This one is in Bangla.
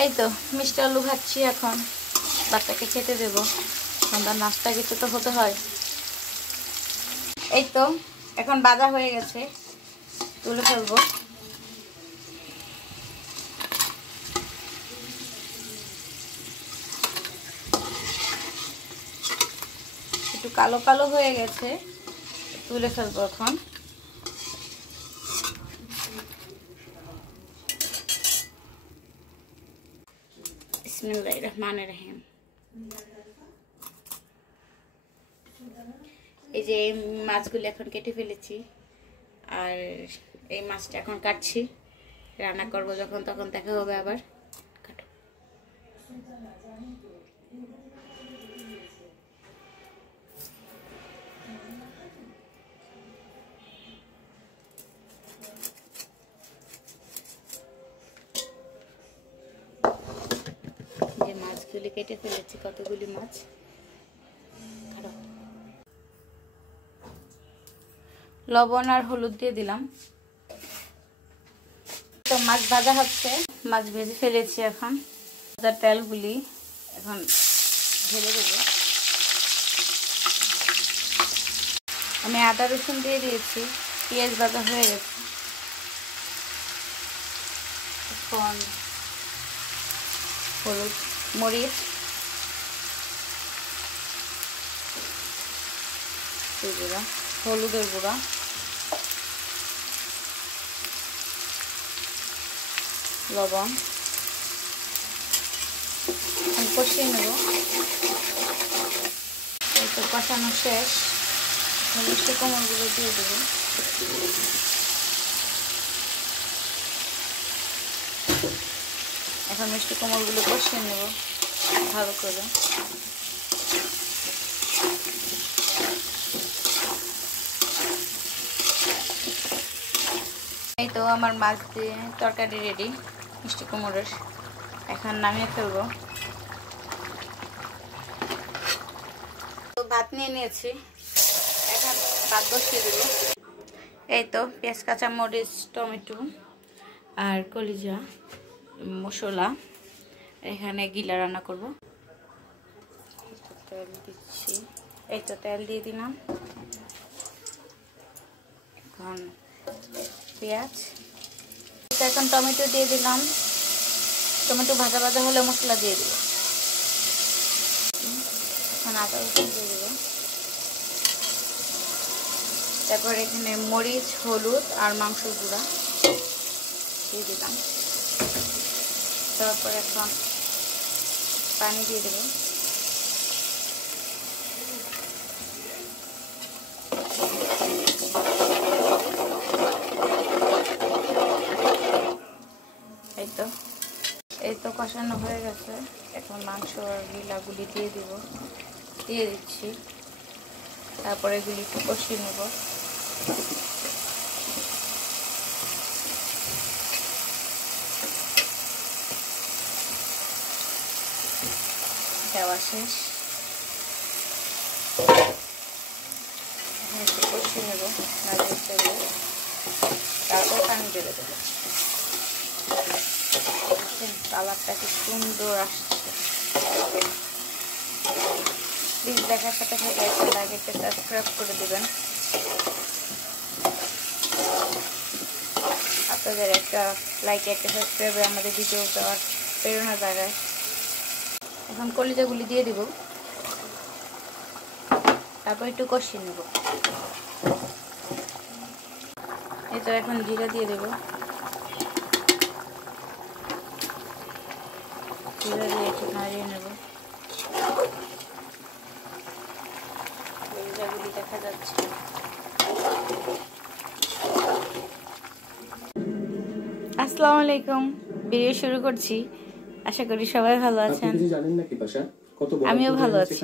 এই তো মিষ্টি আলু ভাজছি, এখন বাচ্চাকে খেতে দেবো, সন্ধ্যার নাস্তা কিছু তো হতে হয়। এই তো এখন ভাজা হয়ে গেছে, তুলে ফেলবো। একটু কালো কালো হয়ে গেছে, তুলে ফেলবো এখন। বিসমিল্লাহির রহমানির রহিম। এই যে মাছগুলো এখন কেটে ফেলেছি, আর এই মাছটা এখন কাটছি, রান্না করব যখন তখন দেখা হবে আবার। কাটো। যে মাছগুলি কেটে ফেলেছি, কতগুলি মাছ। লবণ আর হলুদ দিয়ে দিলাম। তো মাছ ভাজা হচ্ছে, মাছ ভেজে ফেলেছি, এখন ভাজার তেলগুলি এখন ঢেলে দেবো। আমি আদা রসুন দিয়ে দিয়েছি, পেঁয়াজ ভাজা হয়ে গেছে। এখন হলুদ, মরিচ গুঁড়া, হলুদের গুঁড়া, লবণ কষিয়ে নেব। এই তো কষানো শেষ, মিষ্টি কুমড়োগুলো দিয়ে দেবো। এখন মিষ্টি কুমড়োগুলো কষিয়ে নেব ভালো করে। এই তো আমার মাছ দিয়ে তরকারি রেডি মিষ্টি কুমড়োর, এখন নামিয়ে ফেলবো। ভাত নিয়ে নিয়েছি, এখন ভাত বসিয়ে দেবো। এই তো পেঁয়াজ, কাঁচা মরিচ, টমেটো আর কলিজা মশলা, এখানে গিলা রান্না করব। তেল দিচ্ছি, এই তো তেল দিয়ে দিলাম। এখন পেঁয়াজ, এখন টমেটো দিয়ে দিলাম। টমেটো ভাজা ভাজা হলে মশলা দিয়ে দেবো। এখন আদা রসুন দিয়ে দেবো। তারপর এখানে মরিচ, হলুদ আর মাংসের গুঁড়া দিয়ে দিলাম। তারপর এখন পানি দিয়ে দেবো। এই তো কষানো হয়ে গেছে, এখন মাংস আর গিলাগুলি দিয়ে দিচ্ছি। তারপরে এগুলি একটু কষিয়ে নেব। দেওয়া শেষ, একটু কষিয়ে নেব, তারপর পানি ঢেলে দেবো। কালারটা কি সুন্দর আসছে। প্লিজ দেখার সাথে সাথে একটা লাইক, একটা সাবস্ক্রাইব করে দেবেন। আপনাদের একটা লাইক, একটা সাবস্ক্রাইবে আমাদের ভিডিও দেওয়ার প্রেরণা জাগায়। এখন কলিজাগুলি দিয়ে দিব, তারপর একটু কষিয়ে নেব। এই তো এখন জিরা দিয়ে দেব। জিরা দিয়ে একটু নাড়িয়ে নেব। কলিজাগুলি দেখা যাচ্ছে। আসসালামু আলাইকুম, ভিডিও শুরু করছি। আশা করি সবাই ভালো আছেন, আমিও ভালো আছি।